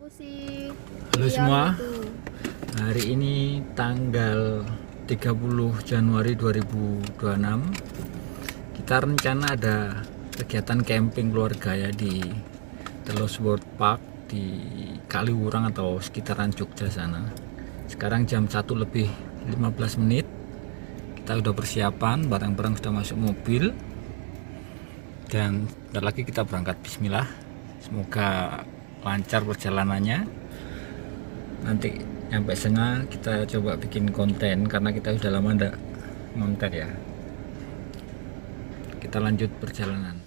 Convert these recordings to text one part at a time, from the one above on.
Halo semua, hari ini tanggal 30 Januari 2026. Kita rencana ada kegiatan camping keluarga ya di Telos World Park di Kaliurang atau sekitaran Jogja sana. Sekarang jam 1 lebih 15 menit. Kita udah persiapan, barang-barang sudah masuk mobil. Dan bentar lagi kita berangkat. Bismillah. Semoga lancar perjalanannya. Nanti sampai sana kita coba bikin konten karena kita udah lama ndak konten ya. Kita lanjut perjalanan.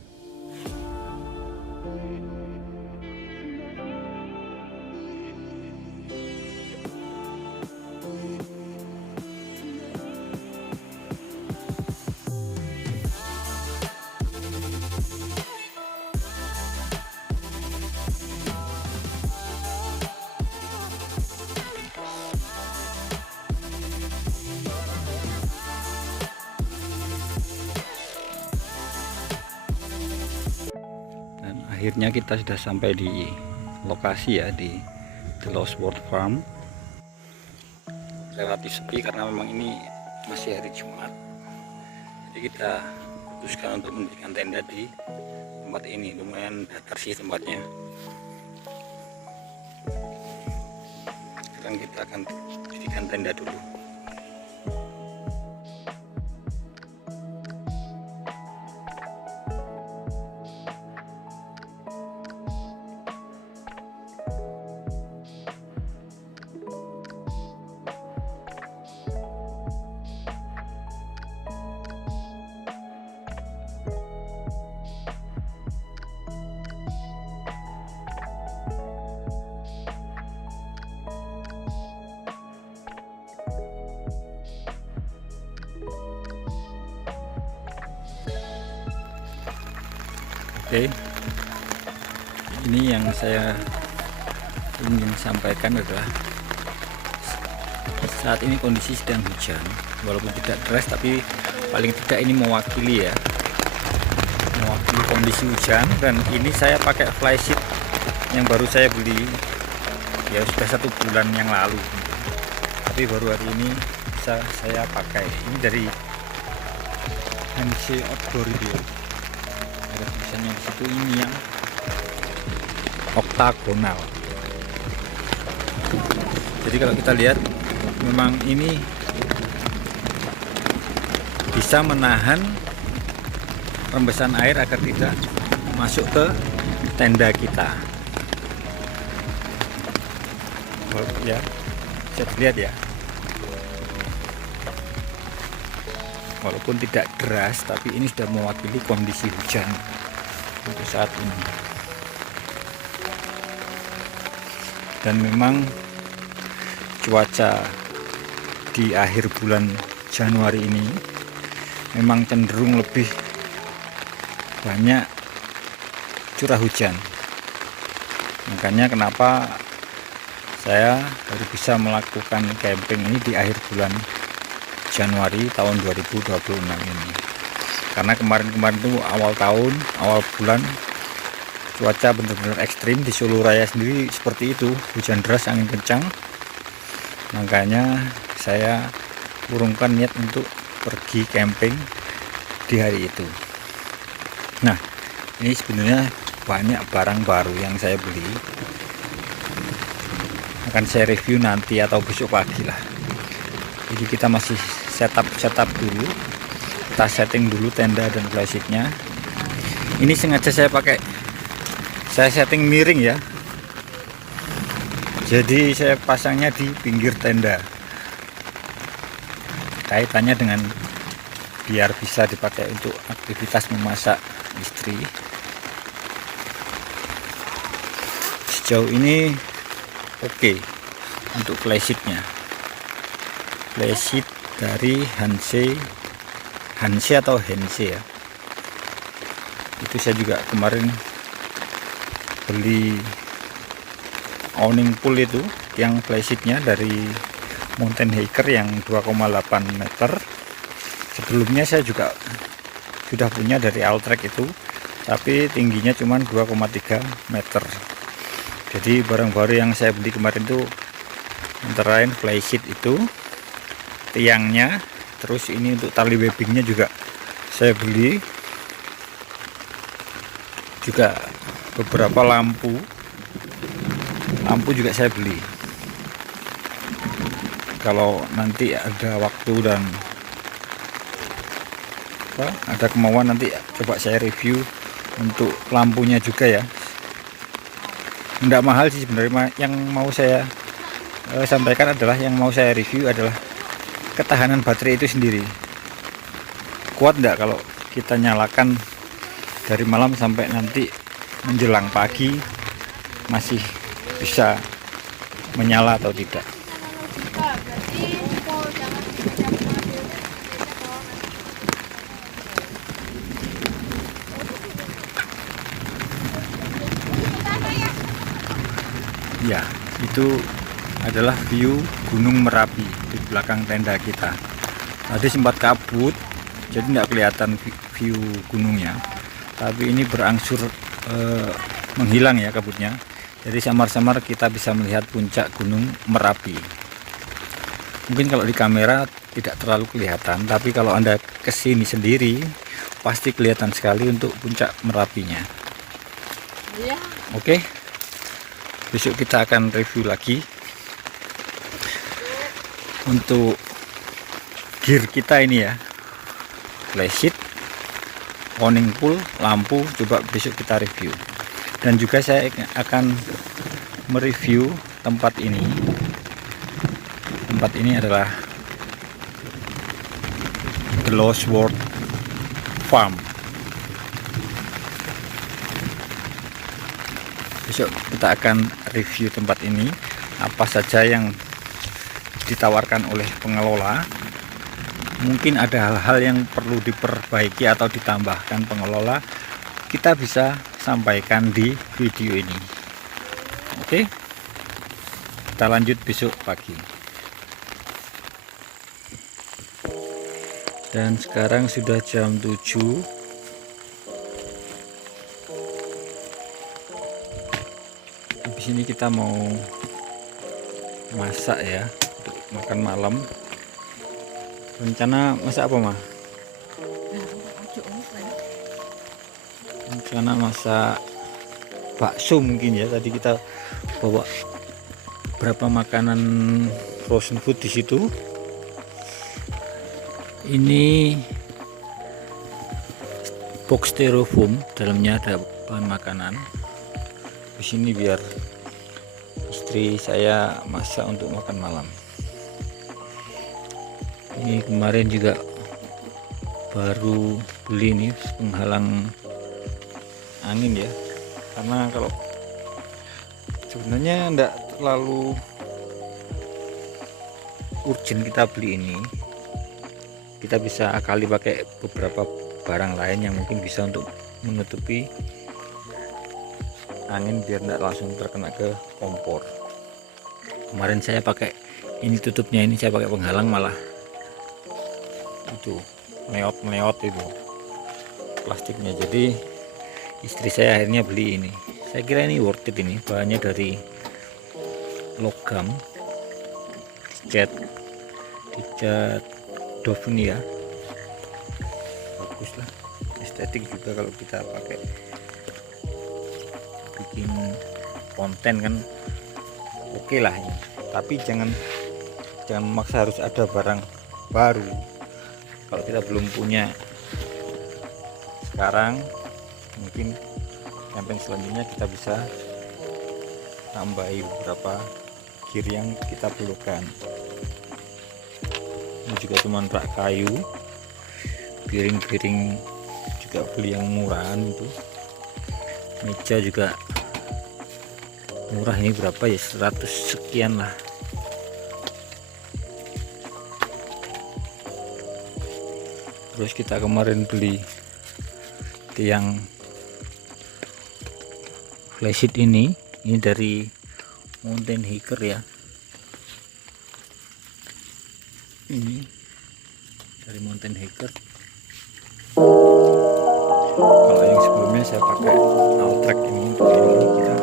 Akhirnya kita sudah sampai di lokasi ya, di The Lost World Farm. Relatif sepi karena memang ini masih hari Jumat. Jadi kita putuskan untuk mendirikan tenda di tempat ini. Lumayan datar sih tempatnya. Sekarang kita akan dirikan tenda dulu. Oke, ini yang saya ingin sampaikan adalah saat ini kondisi sedang hujan, walaupun tidak deras tapi paling tidak ini mewakili kondisi hujan. Dan ini saya pakai flysheet yang baru saya beli ya, sudah 1 bulan yang lalu, tapi baru hari ini bisa saya pakai. Ini dari Hanse Outdoor itu ya. Ada tulisannya di situ, ini yang oktagonal. Jadi kalau kita lihat memang ini bisa menahan rembesan air agar tidak masuk ke tenda kita. Ya, bisa dilihat ya. Walaupun tidak deras, tapi ini sudah mewakili kondisi hujan untuk saat ini. Dan memang cuaca di akhir bulan Januari ini memang cenderung lebih banyak curah hujan. Makanya kenapa saya baru bisa melakukan camping ini di akhir bulan Januari tahun 2026 ini. Karena kemarin-kemarin itu awal bulan cuaca benar-benar ekstrim di Solo Raya sendiri seperti itu, hujan deras, angin kencang. Makanya saya urungkan niat untuk pergi camping di hari itu. Nah, ini sebenarnya banyak barang baru yang saya beli. Akan saya review nanti atau besok pagi lah. Jadi kita masih setup dulu, kita setting dulu tenda dan flysheetnya. Ini sengaja saya setting miring ya, jadi saya pasangnya di pinggir tenda. Kaitannya dengan biar bisa dipakai untuk aktivitas memasak istri. Sejauh ini oke untuk flysheetnya. Flysheet dari Hanse atau Hanse ya. Itu saya juga kemarin beli awning pool itu yang flysheetnya dari Mountain Hiker yang 2,8 meter. Sebelumnya saya juga sudah punya dari Altrek itu, tapi tingginya cuma 2,3 meter. Jadi barang baru yang saya beli kemarin tuh antara lain flysheet itu, tiangnya, terus ini untuk tali webbingnya juga saya beli, juga beberapa lampu juga saya beli. Kalau nanti ada waktu dan ada kemauan, nanti coba saya review untuk lampunya juga ya. Enggak mahal sih sebenarnya. Yang mau saya sampaikan adalah, yang mau saya review adalah ketahanan baterai itu sendiri. Kuat enggak kalau kita nyalakan dari malam sampai nanti menjelang pagi masih bisa menyala atau tidak. Ya, itu adalah view Gunung Merapi di belakang tenda kita. Tadi sempat kabut, jadi tidak kelihatan view gunungnya. Tapi ini berangsur menghilang ya kabutnya. Jadi samar-samar kita bisa melihat puncak Gunung Merapi. Mungkin kalau di kamera tidak terlalu kelihatan, tapi kalau Anda kesini sendiri pasti kelihatan sekali untuk puncak Merapinya. Oke. Besok kita akan review lagi untuk gear kita ini ya, flysheet, awning pool, lampu, coba besok kita review. Dan juga saya akan mereview tempat ini. Tempat ini adalah The Lost World Farm. Besok kita akan review tempat ini, apa saja yang ditawarkan oleh pengelola. Mungkin ada hal-hal yang perlu diperbaiki atau ditambahkan pengelola, kita bisa sampaikan di video ini. Oke, kita lanjut besok pagi. Dan sekarang sudah jam 7. Di sini kita mau masak ya untuk makan malam. Rencana masak apa, Ma? Rencana masak bakso mungkin ya. Tadi kita bawa berapa makanan frozen food di situ. Ini box styrofoam, dalamnya ada bahan makanan. Di sini biar istri saya masak untuk makan malam. Ini kemarin juga baru beli nih penghalang angin ya, karena kalau sebenarnya enggak terlalu urgent kita beli ini, kita bisa akali pakai beberapa barang lain yang mungkin bisa untuk menutupi angin biar tidak langsung terkena ke kompor. Kemarin saya pakai ini, tutupnya ini saya pakai penghalang, malah itu meleot itu plastiknya. Jadi istri saya akhirnya beli ini. Saya kira ini worth it, ini bahannya dari logam, dicat Dovni ya, bagus lah, estetik juga kalau kita pakai bikin konten kan oke lah ya. Tapi jangan memaksa harus ada barang baru kalau kita belum punya sekarang. Mungkin campaign selanjutnya kita bisa tambahi beberapa gear yang kita perlukan. Ini juga cuma rak kayu, piring-piring juga beli yang murahan itu. Meja juga murah, ini berapa ya, 100 sekian lah. Terus kita kemarin beli tiang flysheet ini dari Mountain Hiker ya. Ini dari Mountain Hiker. Kalau yang sebelumnya saya pakai Altrek, ini untuk ini saya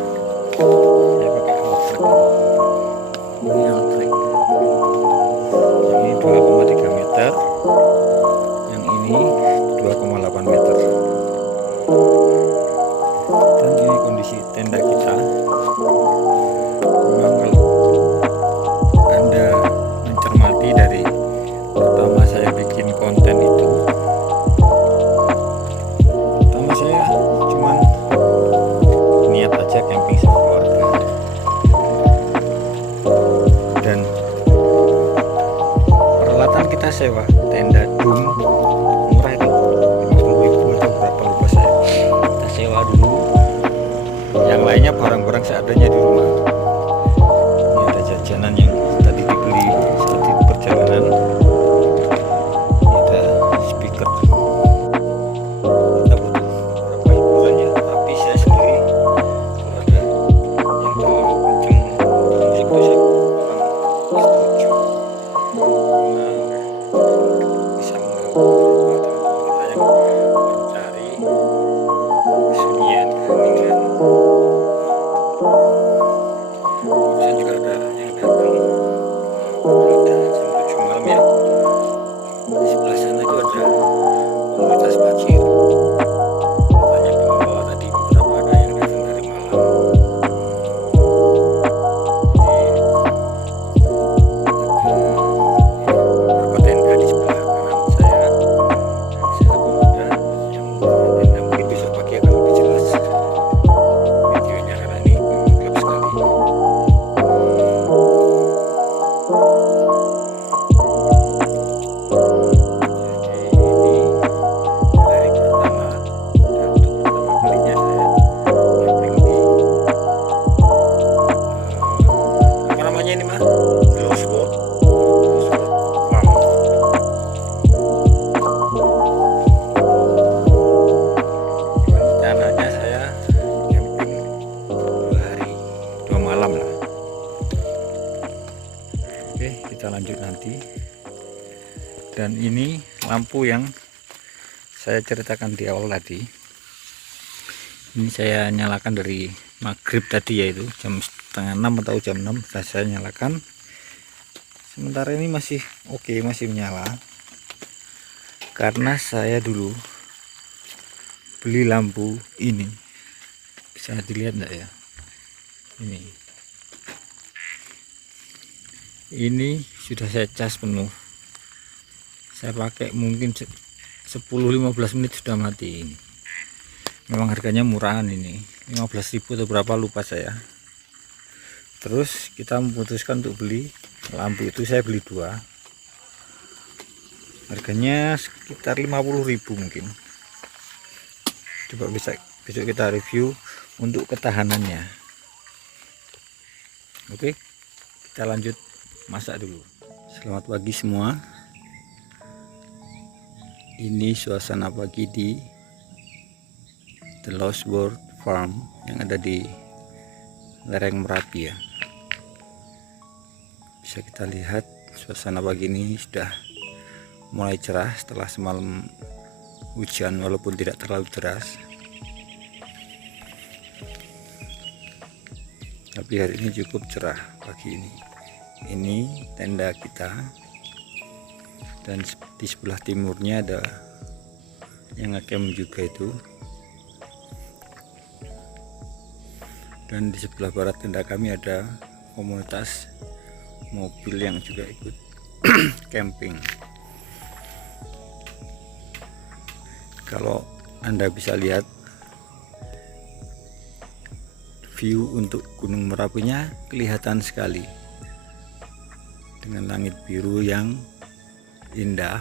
kita sewa tenda dum murah itu 50.000 atau berapa lupa saya. Kita sewa dulu, yang lainnya barang-barang seadanya di rumah. Ini ada jajanan yang tadi dibeli saat di perjalanan. Ini ada speaker, kita butuh berapa hiburan ya, tapi saya sendiri kalau ada yang terlalu kenceng musik itu saya kurang setuju. Bisa mengganggu teman-teman kita yang mencari kesunyian, keheningan. Kemudian juga ada yang datang, udah jam 7 malam ya. Di sebelah sana itu ada komunitas Pacir, katanya pengelola tadi beberapa ada yang datang dari Malang. Beberapa tenda di sebelah kanan saya, dan saya pun ada yang membuat tenda. Mungkin besok pagi akan lebih jelas videonya karena ini gelap sekali. Ini mah Losbord Farm. Rencananya saya camping 2 hari 2 malam lah. Oke, kita lanjut nanti. Dan ini lampu yang saya ceritakan di awal tadi, ini saya nyalakan dari maghrib tadi, yaitu jam setengah 6 atau jam 6 sudah saya nyalakan. Sementara ini masih oke, masih menyala karena saya dulu beli lampu ini. Bisa dilihat enggak ya, ini sudah saya cas penuh. Saya pakai mungkin 10-15 menit sudah mati. Ini memang harganya murahan, ini 15.000 atau berapa lupa saya. Terus kita memutuskan untuk beli lampu itu. Saya beli 2, harganya sekitar 50.000 mungkin. Coba besok kita review untuk ketahanannya. Oke, kita lanjut masak dulu. Selamat pagi semua. Ini suasana pagi di The Losbord Farm yang ada di lereng Merapi ya. Bisa kita lihat suasana pagi ini sudah mulai cerah setelah semalam hujan walaupun tidak terlalu deras. Tapi hari ini cukup cerah pagi ini. Ini tenda kita, dan di sebelah timurnya ada yang ngecamp juga itu. Dan di sebelah barat tenda kami ada komunitas mobil yang juga ikut camping. Kalau Anda bisa lihat view untuk Gunung Merapinya kelihatan sekali dengan langit biru yang indah.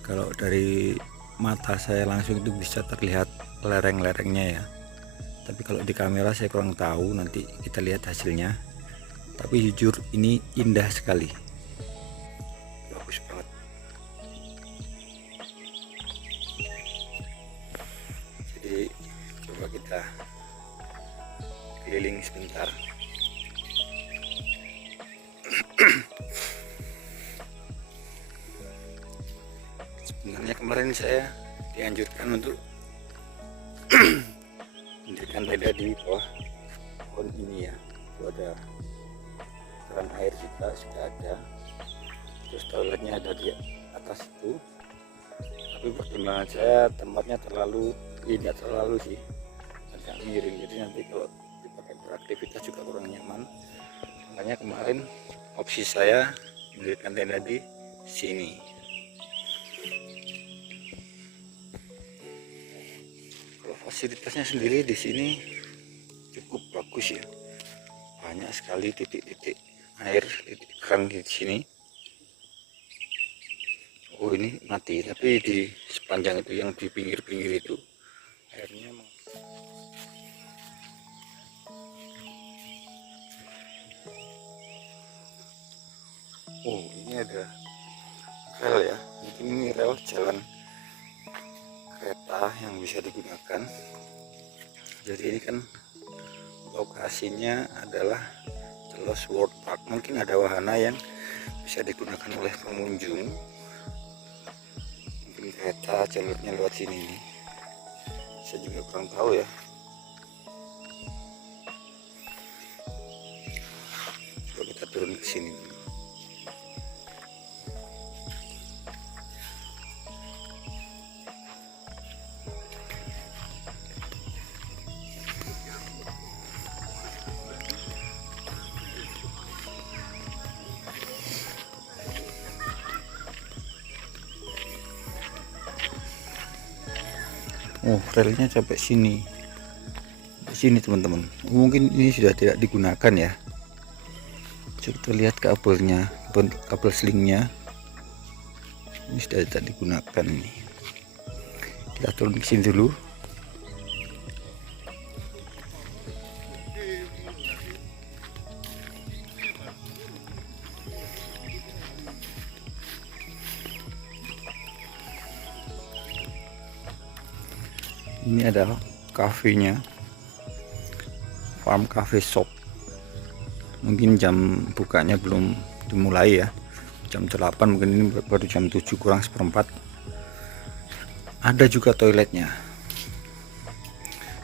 Kalau dari mata saya langsung itu bisa terlihat lereng-lerengnya ya. Tapi kalau di kamera saya kurang tahu, nanti kita lihat hasilnya. Tapi jujur ini indah sekali, bagus banget. Jadi coba kita keliling sebentar. Sebenarnya kemarin saya dianjurkan untuk mendirikan tenda di bawah pohon ini ya. Itu ada keran air juga sudah ada, terus toiletnya ada di atas itu. Tapi pertimbangan saya tempatnya tidak terlalu sih, agak miring, jadi nanti kalau dipakai beraktivitas juga kurang nyaman. Makanya kemarin opsi saya mendirikan tenda di sini. Kalau fasilitasnya sendiri di sini cukup bagus ya, banyak sekali titik-titik air, titik keran di sini. Oh ini mati, tapi di sepanjang itu yang di pinggir-pinggir itu airnya oh ini ada rel ya, mungkin ini rel jalan kereta yang bisa digunakan. Jadi ini kan lokasinya adalah Celos World Park, mungkin ada wahana yang bisa digunakan oleh pengunjung, mungkin kereta jalurnya lewat sini nih, saya juga kurang tahu ya. Coba kita turun ke sini. Oh relnya sampai sini, teman-teman. Mungkin ini sudah tidak digunakan ya. Coba kita lihat kabelnya, kabel selingnya ini sudah tidak digunakan. Ini kita turun ke sini dulu. Ini adalah kafenya, Farm Cafe Shop. Mungkin jam bukanya belum dimulai ya, jam 8, mungkin ini baru jam 7 kurang seperempat. Ada juga toiletnya.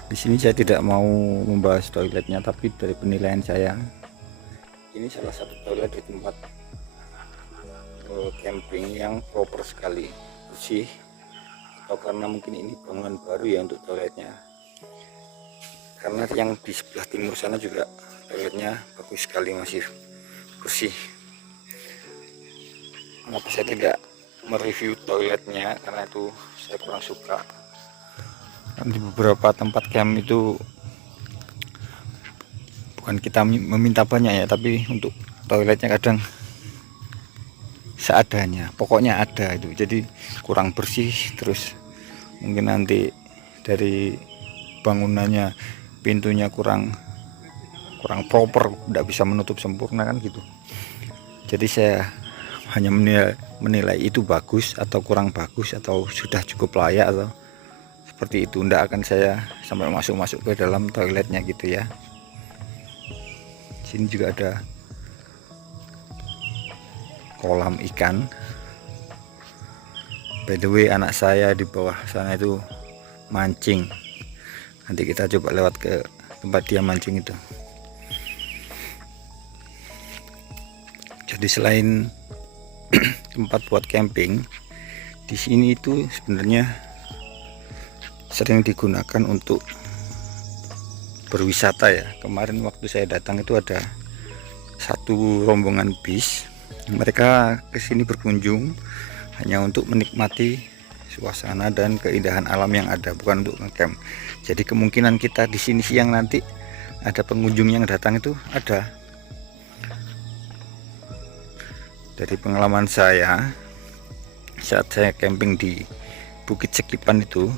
Di sini saya tidak mau membahas toiletnya, tapi dari penilaian saya, ini salah satu toilet di tempat camping yang proper sekali, bersih. Atau karena mungkin ini bangunan baru ya untuk toiletnya, karena yang di sebelah timur sana juga toiletnya bagus sekali, masih bersih. Kenapa saya tidak mereview toiletnya, karena itu saya kurang suka. Kan di beberapa tempat camp itu bukan kita meminta banyak ya, tapi untuk toiletnya kadang seadanya, pokoknya ada itu, jadi kurang bersih. Terus mungkin nanti dari bangunannya, pintunya kurang proper, tidak bisa menutup sempurna kan gitu. Jadi saya hanya menilai itu bagus atau kurang bagus, atau sudah cukup layak, atau seperti itu. Tidak akan saya sampai masuk ke dalam toiletnya gitu ya. Sini juga ada kolam ikan. By the way, anak saya di bawah sana itu mancing. Nanti kita coba lewat ke tempat dia mancing itu. Jadi selain tempat buat camping, di sini itu sebenarnya sering digunakan untuk berwisata ya. Kemarin waktu saya datang itu ada satu rombongan bis. Mereka kesini berkunjung hanya untuk menikmati suasana dan keindahan alam yang ada, bukan untuk ngecamp. Jadi kemungkinan kita di sini siang nanti ada pengunjung yang datang itu ada. Dari pengalaman saya saat saya camping di Bukit Sekipan itu,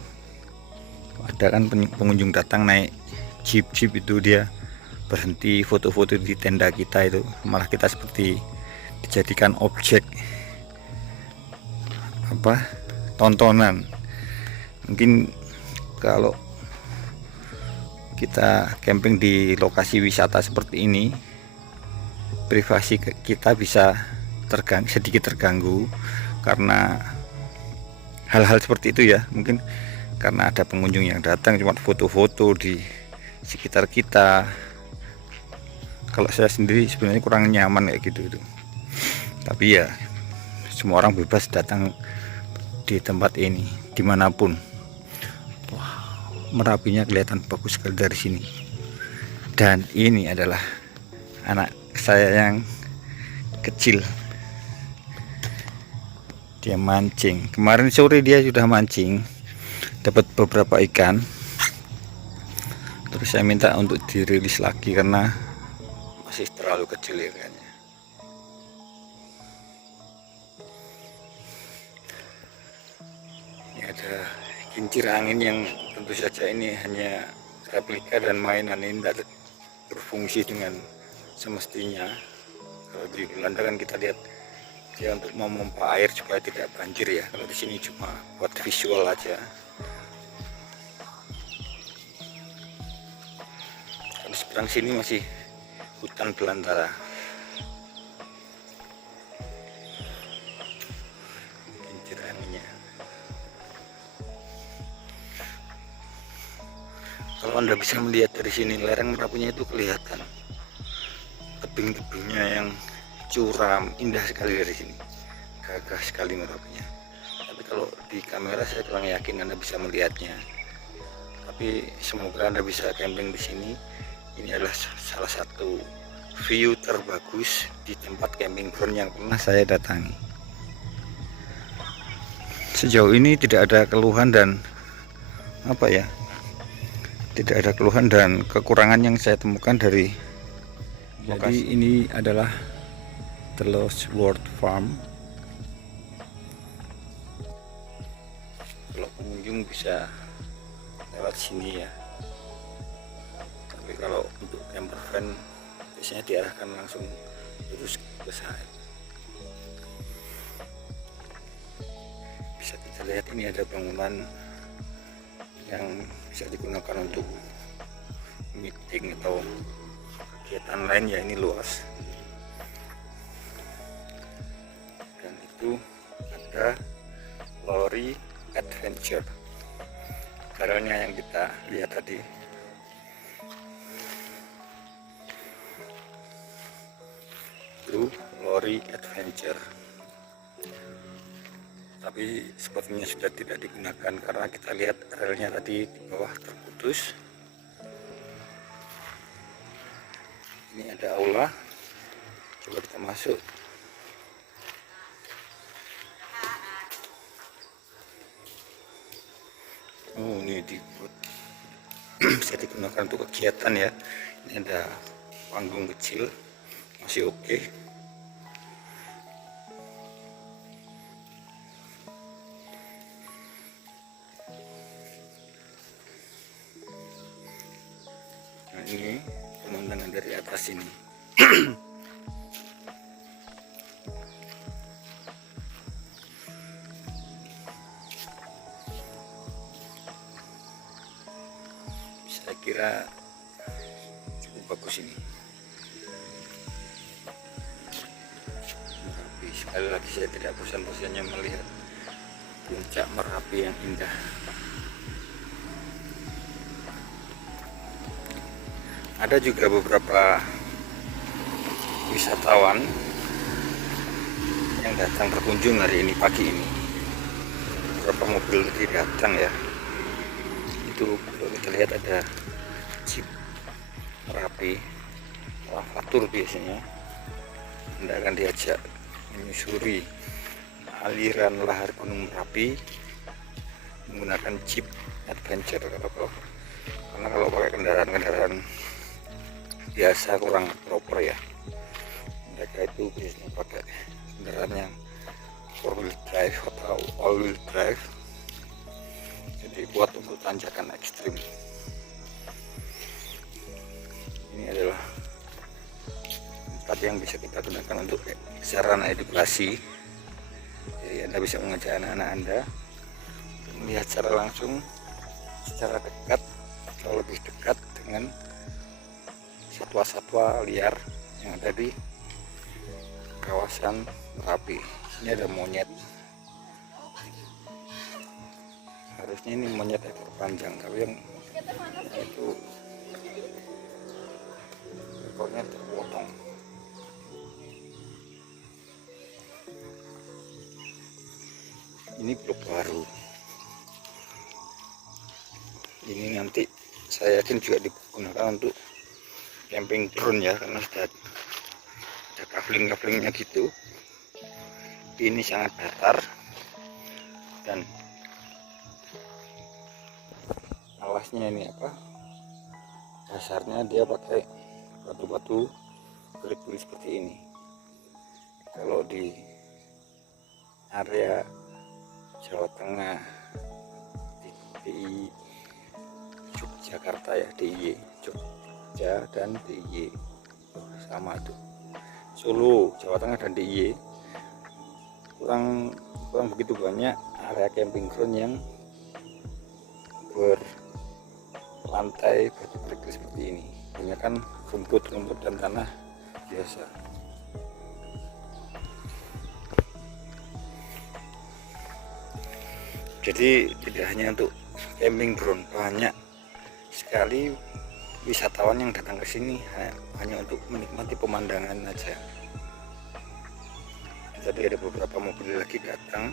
ada kan pengunjung datang naik jeep itu, dia berhenti foto-foto di tenda kita itu, malah kita seperti dijadikan objek tontonan. Mungkin kalau kita camping di lokasi wisata seperti ini, privasi kita bisa sedikit terganggu karena hal-hal seperti itu ya. Mungkin karena ada pengunjung yang datang cuma foto-foto di sekitar kita. Kalau saya sendiri sebenarnya kurang nyaman kayak gitu. Tapi ya semua orang bebas datang di tempat ini dimanapun. Wah, Merapinya kelihatan bagus sekali dari sini. Dan ini adalah anak saya yang kecil, dia mancing. Kemarin sore dia sudah mancing, dapat beberapa ikan. Terus saya minta untuk dirilis lagi karena masih terlalu kecil ya kayaknya. ada kincir angin yang tentu saja ini hanya replika dan mainan, ini tidak berfungsi dengan semestinya. Kalau di Belanda kan kita lihat dia untuk memompa air supaya tidak banjir ya. Kalau di sini cuma buat visual aja. Di seberang sini masih hutan belantara. Kincir anginnya. Kalau Anda bisa melihat dari sini, lereng Merapinya itu kelihatan tebing-tebingnya yang curam, indah sekali dari sini, gagah sekali Merapinya. Tapi kalau di kamera saya kurang yakin Anda bisa melihatnya. Tapi semoga Anda bisa camping di sini. Ini adalah salah satu view terbagus di tempat camping ground yang pernah saya datangi. Sejauh ini tidak ada keluhan dan tidak ada keluhan dan kekurangan yang saya temukan dari lokasi. Jadi ini adalah The Lost World Farm. Kalau pengunjung bisa lewat sini ya. Tapi kalau untuk camper van biasanya diarahkan langsung terus ke sana. Bisa kita lihat ini ada bangunan yang bisa digunakan untuk meeting atau kegiatan lain ya, ini luas. Dan itu ada Lori Adventure, barangnya yang kita lihat tadi. Itu Lori Adventure, tapi sepertinya sudah tidak digunakan karena kita lihat relnya tadi di bawah terputus. Ini ada aula, coba kita masuk. Oh, ini dibuat bisa digunakan untuk kegiatan ya. Ini ada panggung kecil, masih oke. Nah, ini pemandangan dari atas ini. Saya kira cukup bagus ini. Merapi, sekali lagi saya tidak bosan-bosannya melihat puncak Merapi yang indah. Ada juga beberapa wisatawan yang datang berkunjung hari ini, pagi ini. Beberapa mobil tadi datang ya. Itu kalau kita lihat ada jeep Merapi, lavatur biasanya. Anda akan diajak menyusuri aliran lahar Gunung Merapi menggunakan jeep adventure. Karena kalau pakai kendaraan-kendaraan biasa kurang proper ya, mereka itu biasanya pakai kendaraan yang 4-wheel drive atau all-wheel drive, jadi buat untuk tanjakan ekstrim. Ini adalah tempat yang bisa kita gunakan untuk sarana edukasi, jadi Anda bisa mengajak anak-anak Anda melihat secara langsung, secara dekat atau lebih dekat dengan satwa-satwa liar yang ada di kawasan Merapi. Ini ada monyet, harusnya ini monyet ekor panjang, tapi yang itu ekornya terpotong. Ini blok baru, ini nanti saya yakin juga digunakan untuk camping drone ya, karena sudah ada kafling-kaflingnya gitu. Ini sangat datar dan alasnya ini dasarnya dia pakai batu-batu belik-belik seperti ini. Kalau di area Jawa Tengah DIY Yogyakarta ya, DIY Jogja dan DIY sama itu. Solo Jawa Tengah dan DIY kurang begitu banyak area camping ground yang berlantai batu kerikil seperti ini. Banyak kan rumput dan tanah biasa. Jadi tidak hanya untuk camping ground, banyak sekali wisatawan yang datang ke sini hanya untuk menikmati pemandangan aja. Tadi ada beberapa mobil lagi datang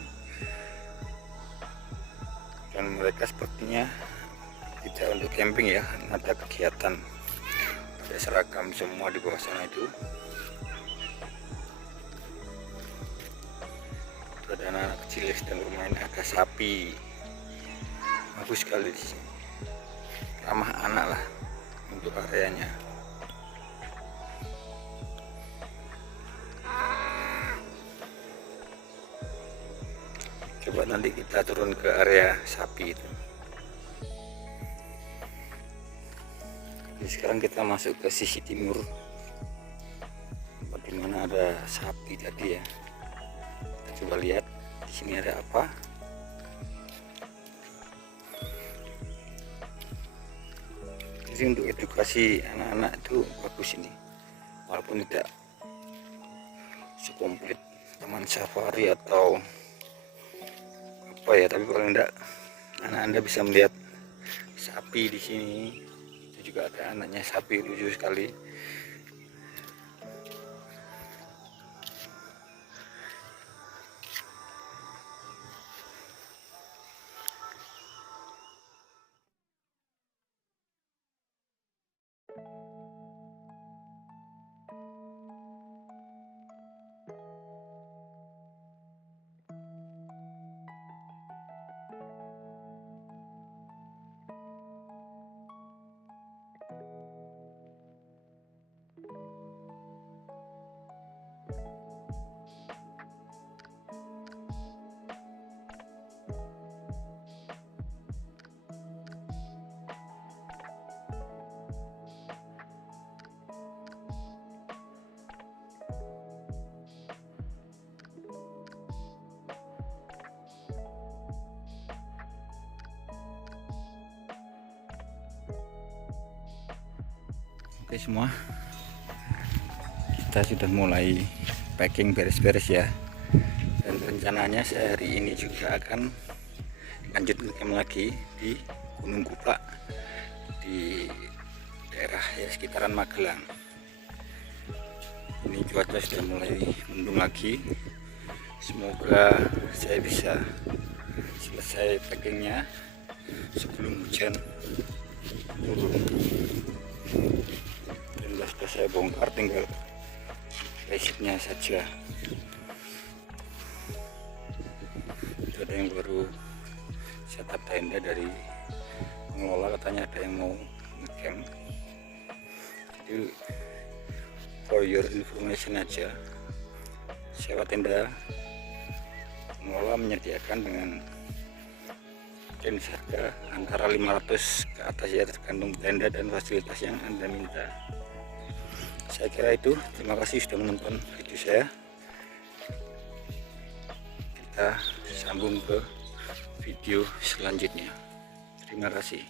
dan mereka sepertinya tidak untuk camping ya, ada kegiatan, ada seragam semua di bawah sana itu. Ada anak-anak kecil yang sedang bermain, ada sapi, bagus sekali di sini, ramah anak lah untuk areanya. Coba nanti kita turun ke area sapi itu. Jadi sekarang kita masuk ke sisi timur, di mana ada sapi tadi ya. Kita coba lihat di sini ada apa. Jadi untuk edukasi anak-anak itu bagus ini, walaupun tidak sekomplit taman safari atau apa ya, tapi paling tidak anak Anda bisa melihat sapi di sini. Itu juga ada anaknya sapi, lucu sekali. Oke semua, kita sudah mulai packing beres-beres ya, dan rencananya saya hari ini juga akan lanjut ngecamp lagi di Gunung Gupak di daerah ya sekitaran Magelang. Ini cuaca sudah mulai mendung lagi, semoga saya bisa selesai packingnya sebelum hujan turun. Sudah saya bongkar, tinggal basicnya saja. Itu ada yang baru setup tenda dari pengelola, katanya ada yang mau ngecamp. Jadi for your information aja, sewa tenda pengelola menyediakan dengan harga antara 500 ke atas ya, tergantung tenda dan fasilitas yang Anda minta. Saya kira itu. Terima kasih sudah menonton video saya. Kita sambung ke video selanjutnya. Terima kasih.